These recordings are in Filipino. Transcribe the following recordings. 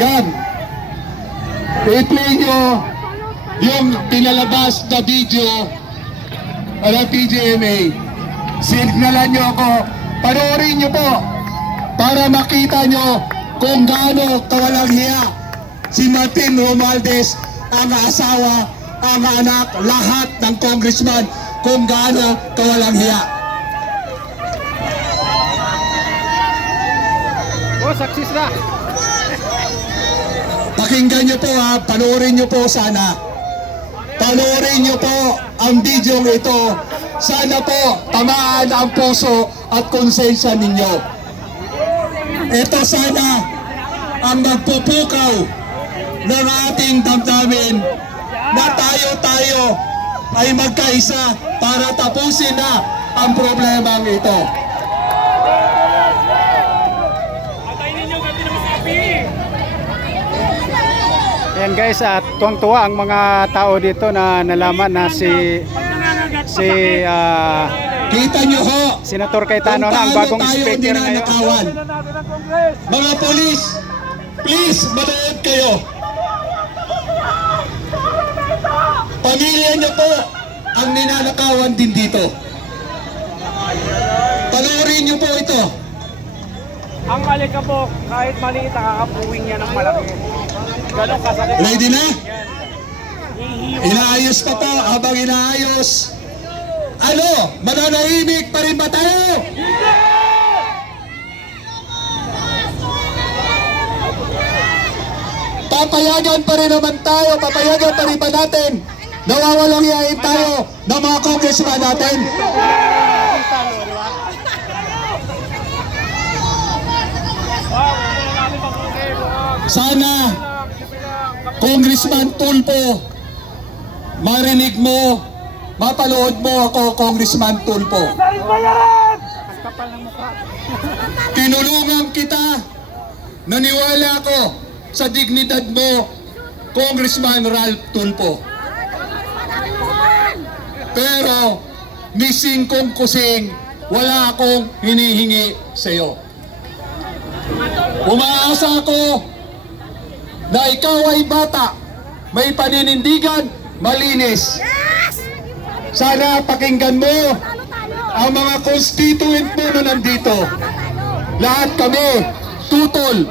Gan, i-play nyo yung pinalabas na video ng PGMA. Signalan nyo ako, panoorin nyo po para makita nyo kung gaano kawalang hiya si Martin Romualdez, ang asawa, ang anak, lahat ng congressman, kung gaano kawalang hiya. Oh, success na. Pakinggan nyo po ha, panoorin nyo po sana. Panoorin nyo po ang video ito. Sana po tamaan ang puso at konsensya ninyo. Ito sana ang magpupukaw ng ating damdamin na tayo-tayo ay magkaisa para tapusin na ang problemang ito. Ayan guys, at tuwang-tuwa ang mga tao dito na nalaman na si Kita nyo ho, Senator Cayetano na ang bagong speaker ngayon. Mga polis, please manood kayo. Pamilya nyo po ang ninanakawan din dito. Panoorin nyo po ito. Ang mali ka po, kahit maliit, nakakapuwing niya ng malaki. Ganon kasakit. Ready na? Inaayos pa po. Habang inaayos, ano? Mananahimik pa rin ba tayo? Papayagan pa rin naman tayo. Papayagan pa rin ba natin? Nawawalang yain tayo ng mga congressman natin. Sana, Congressman Tulfo, marinig mo, mapanood mo ako, Congressman Tulfo. Tinulungan kita, naniwala ako sa dignidad mo, Congressman Ralph Tulfo. Pero, missing kong kusing, wala akong hinihingi sa iyo. Umaasa ako na ikaw ay bata, may paninindigan, malinis. Sana pakinggan mo ang mga constituent mo na nandito. Lahat kami tutol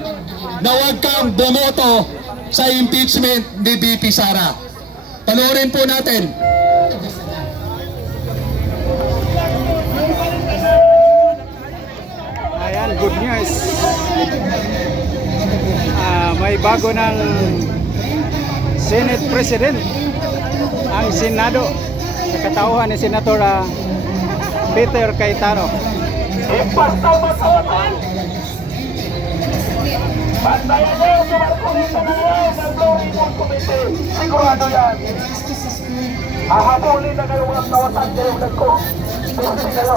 na huwag kang bumoto sa impeachment ni VP Sara. Panoorin po natin. Ayan, good news. May bago ng Senate President ang Senado sa katauhan ni Senator Peter Cayetano. Bantayan niyo si Marcolita na yan ng Glory Board Committee. Sigurado yan. Hahabulin na kayo mga kawatan kayo nagko-voting kayo.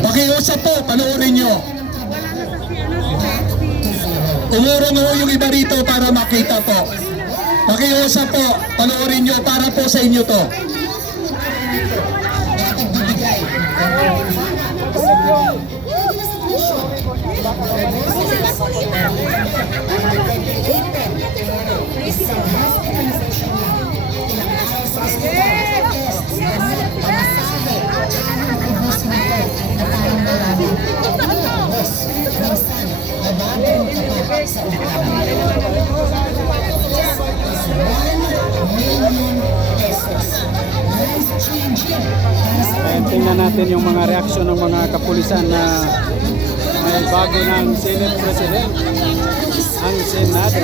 Pakiusap po, panoorin nyo. Umurong mo yung iba rito para makita po. Pakiusap po, panoorin nyo para po sa inyo to. Tingnan natin yung mga reaksyon ng mga kapulisan na may bago ng Senate President ang Senado.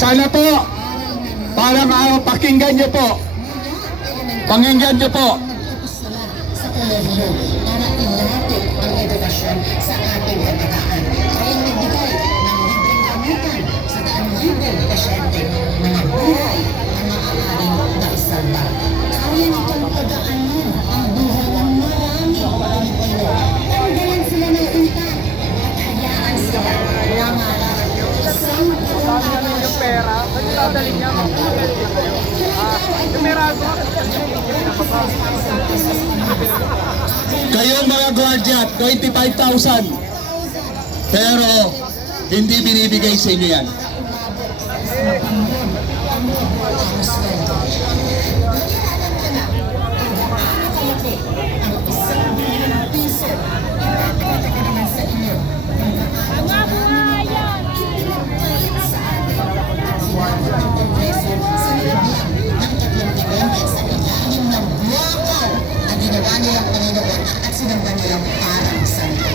Sana po, parang pakinggan nyo po. Pakinggan nyo po. Sa telebisyon para ilapit ang edukasyon sa ating kabataan. Kaya nagbigay ng libreng dadalhin niya, mag-dadalhin niya kayo. Yung Meralco, Kayong mga gwardiya, 25,000. Pero hindi binibigay sa inyo yan. ang ginawa nilang Panginoon at sinamba nilang parang santo.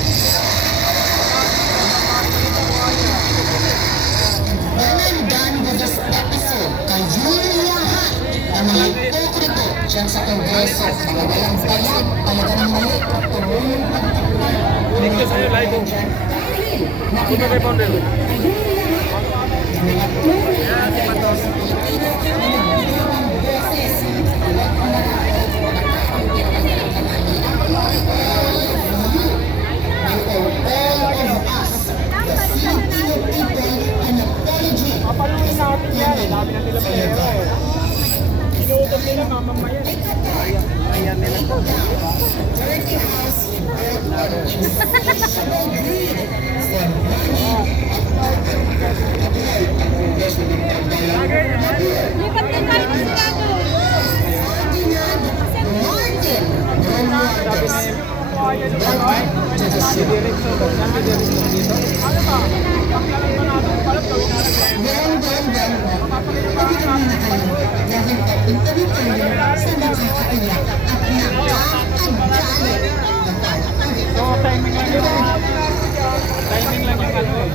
And I'm done with this episode. Kayong lahat na mga ipokrito dyan sa Kongreso, mga walang bayad, talagang mali. thank you sa'yo, live mo. Punta kay Pondel. Papaluin natin yan eh. Dami na nila pera eh. Inuutog nila mamamayan. Ayan nila to. Lipat din tayo ng Chicago. Sabi na yung buhayan yung si Director ko. Sabi Director dito. Ano ba? Pagkalan ba natin palat gawin natin? So timing lang yun. Timing lang yung ano eh.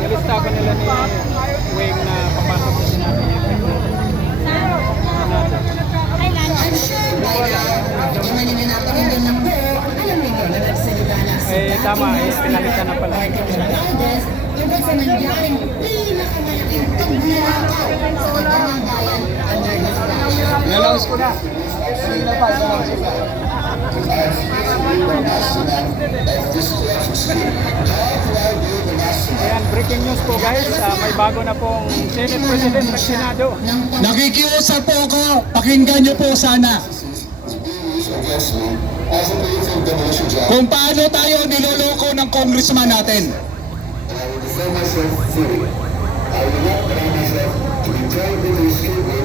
Nalistaban nila ni Weng na papasok na sinabi niya. Eh tama eh, pinalitan na pala. Iba sa nangyaring pinakamalaking pagnanakaw sa kanyang bayan under his watch. Nalaos ko na. Ayan, breaking news po guys. May bago na pong Senate President ng Senado. Nakikiusap po ako, pakinggan nyo po sana. Kung paano tayo niloloko ng congressman natin. I will not allow myself to be dragged into escape